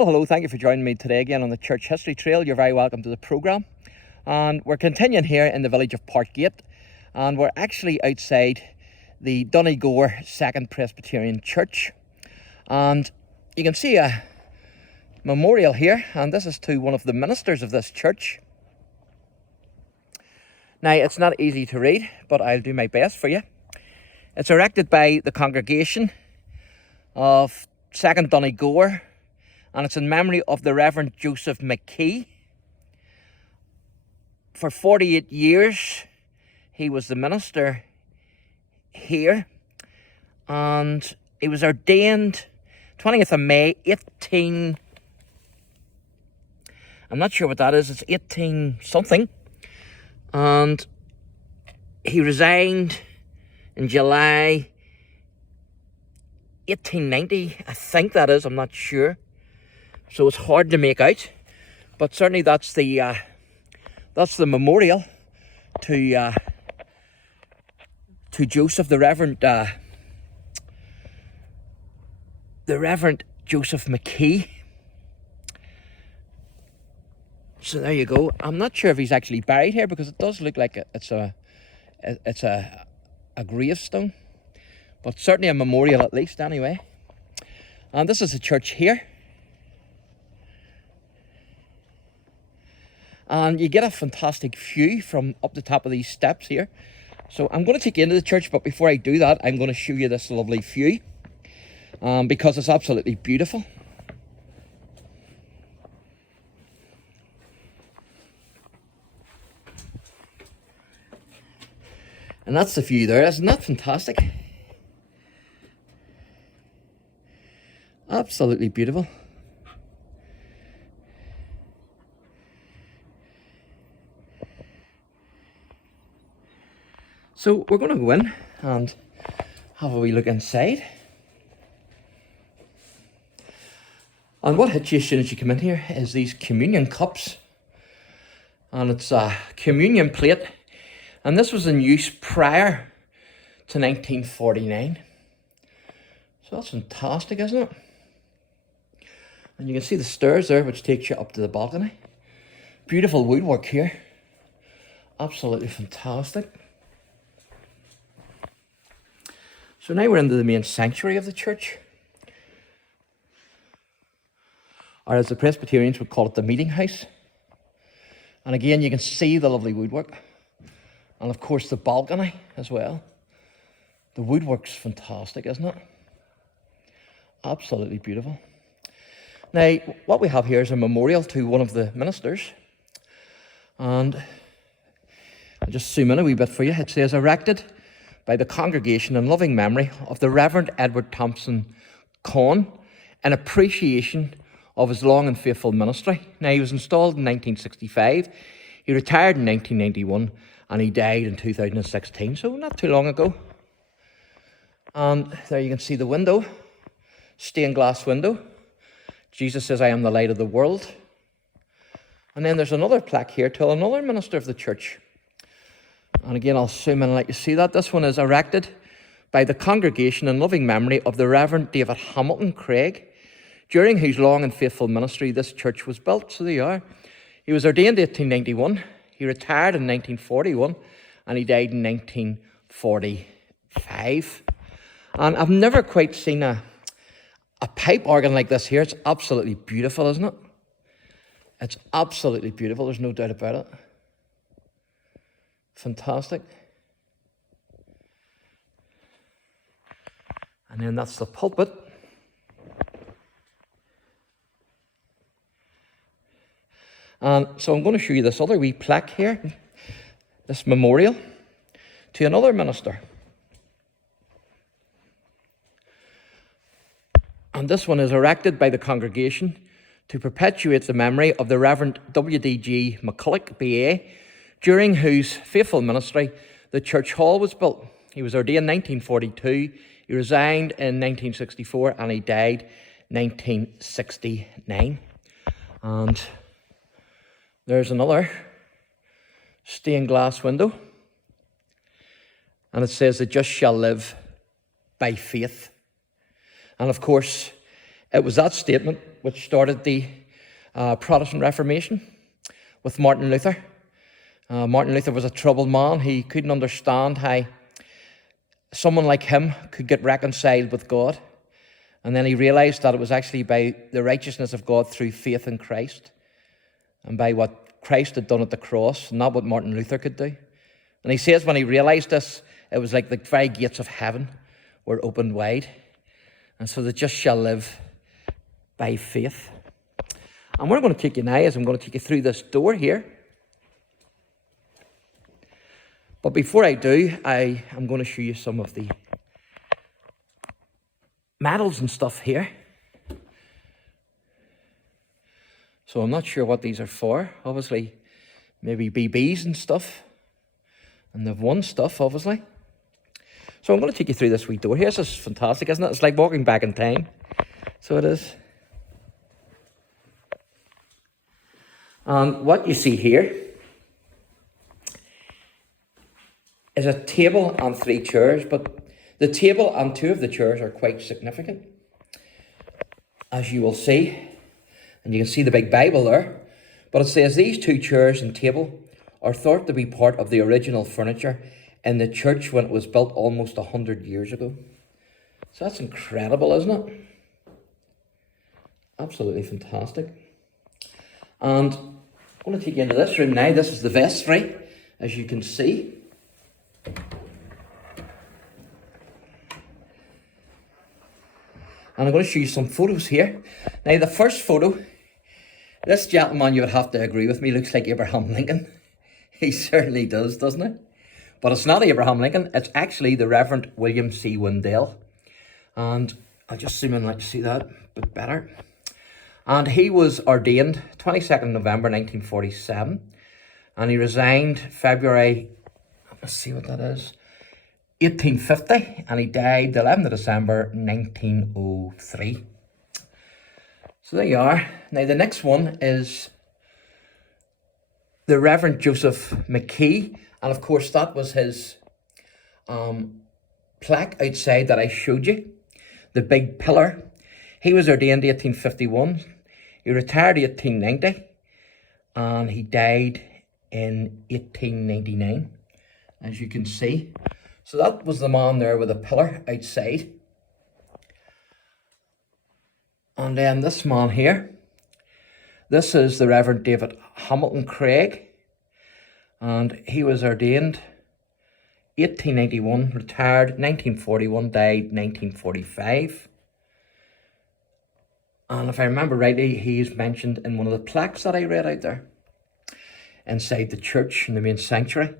Well, hello, thank you for joining me today again on the Church History Trail. You're very welcome to the programme. And we're continuing here in the village of PARKGATE, and we're actually outside the DONEGORE 2nd Presbyterian Church. And you can see a memorial here, and this is to one of the ministers of this church. Now, it's not easy to read, but I'll do my best for you. It's erected by the congregation of 2nd DONEGORE, and it's in memory of the Reverend Joseph McKee. For 48 years, he was the minister here, and he was ordained 20th of May, I'm not sure what that is, it's 18 something, and he resigned in July 1890, I think that is, I'm not sure. So it's hard to make out, but certainly that's the memorial to Joseph, the Reverend Joseph McKee. So there you go. I'm not sure if he's actually buried here because it does look like it's a gravestone, but certainly a memorial at least anyway. And this is the church here. And you get a fantastic view from up the top of these steps here. So I'm going to take you into the church, but before I do that, I'm going to show you this lovely view. Because it's absolutely beautiful. And that's the view there. Isn't that fantastic? Absolutely beautiful. So we're going to go in and have a wee look inside. And what hits you as soon as you come in here is these communion cups. And it's a communion plate. And this was in use prior to 1949. So that's fantastic, isn't it? And you can see the stairs there, which takes you up to the balcony. Beautiful woodwork here. Absolutely fantastic. So now we're into the main sanctuary of the church. Or as the Presbyterians would call it, the meeting house. And again, you can see the lovely woodwork. And of course the balcony as well. The woodwork's fantastic, isn't it? Absolutely beautiful. Now, what we have here is a memorial to one of the ministers. And I'll just zoom in a wee bit for you. It says, erected by the congregation in loving memory of the Reverend Edward Thompson Conn, in appreciation of his long and faithful ministry. Now, he was installed in 1965, he retired in 1991, and he died in 2016, so not too long ago. And there you can see the window, stained glass window. Jesus says, I am the light of the world. And then there's another plaque here to another minister of the church. And again, I'll zoom in and let you see that. This one is erected by the congregation in loving memory of the Reverend David Hamilton Craig, during whose long and faithful ministry this church was built. So there you are. He was ordained in 1891, he retired in 1941, and he died in 1945. And I've never quite seen a pipe organ like this here. It's absolutely beautiful, isn't it? It's absolutely beautiful, there's no doubt about it. Fantastic. And then that's the pulpit. And so I'm going to show you this other wee plaque here, this memorial to another minister. And this one is erected by the congregation to perpetuate the memory of the Reverend W.D.G. McCulloch, B.A., during whose faithful ministry the church hall was built. He was ordained in 1942, he resigned in 1964, and he died 1969. And there's another stained glass window. And it says, the just shall live by faith. And of course, It was that statement which started the Protestant Reformation with Martin Luther. Martin Luther was a troubled man. He couldn't understand how someone like him could get reconciled with God. And then he realized that it was actually by the righteousness of God through faith in Christ and by what Christ had done at the cross, not what Martin Luther could do. And he says when he realized this, it was like the very gates of heaven were opened wide. And so the just shall live by faith. And where I'm going to take you now is I'm going to take you through this door here. But before I do, I am going to show you some of the medals and stuff here. So I'm not sure what these are for. Obviously, maybe BBs and stuff. And they've won stuff, obviously. So I'm going to take you through this wee door here. This is fantastic, isn't it? It's like walking back in time. So it is. And what you see here is a table and 3 chairs, but the table and 2 of the chairs are quite significant, as you will see. And you can see the big Bible there. But it says these 2 chairs and table are thought to be part of the original furniture in the church when it was built almost 100 years ago. So that's incredible, isn't it? Absolutely fantastic. And I'm going to take you into this room now. This is the vestry, as you can see. And I'm going to show you some photos here. Now, the first photo, this gentleman, you would have to agree with me, looks like Abraham Lincoln. He certainly does, doesn't he? But it's not Abraham Lincoln. It's actually the Reverend William C. Wendell. And I'll just zoom in, let you see that a bit better. And he was ordained 22nd November 1947. And he resigned February, let's see what that is, 1850. And he died the 11th of December 1903. So there you are. Now the next one is the Reverend Joseph McKee. And of course that was his plaque outside that I showed you. The big pillar. He was ordained 1851. He retired 1890. And he died in 1899, as you can see. So that was the man there with a pillar outside. And then this man here. This is the Reverend David Hamilton Craig. And he was ordained 1891, retired 1941, died 1945. And if I remember rightly, he's mentioned in one of the plaques that I read out there, inside the church in the main sanctuary.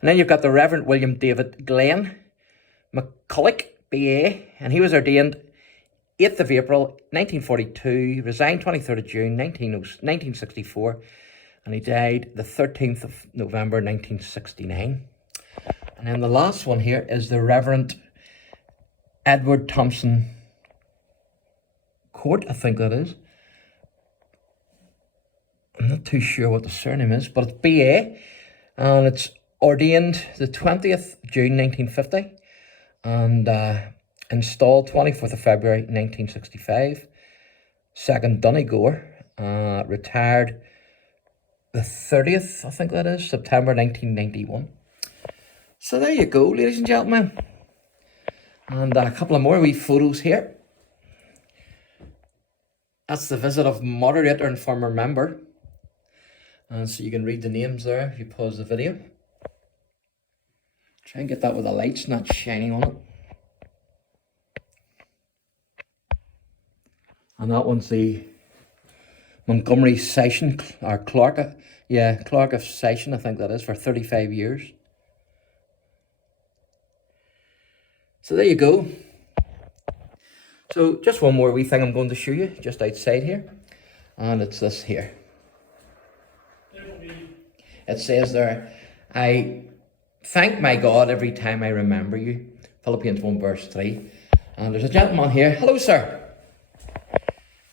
And then you've got the Reverend William David Glenn McCulloch, BA, and he was ordained 8th of April 1942, resigned 23rd of June 1964, and he died the 13th of November 1969. And then the last one here is the Reverend Edward Thompson Court, I think that is. I'm not too sure what the surname is, but it's BA, and it's ordained the 20th June 1950, and installed 24th of February 1965. 2nd Donegore, retired the 30th, I think that is, September 1991. So there you go, ladies and gentlemen. And a couple of more wee photos here. That's the visit of moderator and former member. And so you can read the names there if you pause the video. Try and get that with the lights not shining on it. And that one's the Montgomery session, or Clark of session, I think that is, for 35 years. So there you go. So just one more wee thing I'm going to show you, just outside here. And it's this here. It says there, I thank my God every time I remember you. Philippians 1 verse 3. And there's a gentleman here. Hello, sir.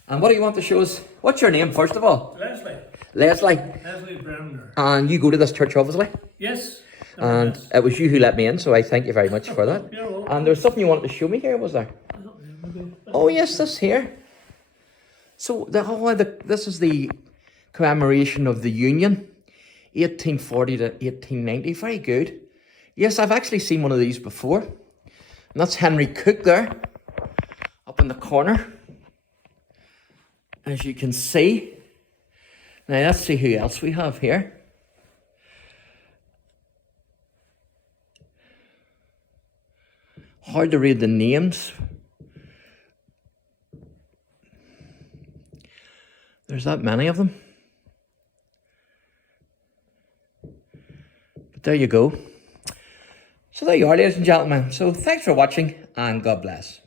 And what do you want to show us? What's your name, first of all? Leslie. Leslie. Leslie Bremner. And you go to this church, obviously? Yes. And yes. It was you who let me in, so I thank you very much for that. You're welcome. And there was something you wanted to show me here, was there? Oh, yes, this here. So this is the commemoration of the Union, 1840 to 1890. Very good. Yes, I've actually seen one of these before. And that's Henry Cook there, up in the corner, as you can see. Now let's see who else we have here. Hard to read the names. There's that many of them. But there you go. So there you are, ladies and gentlemen. So thanks for watching, and God bless.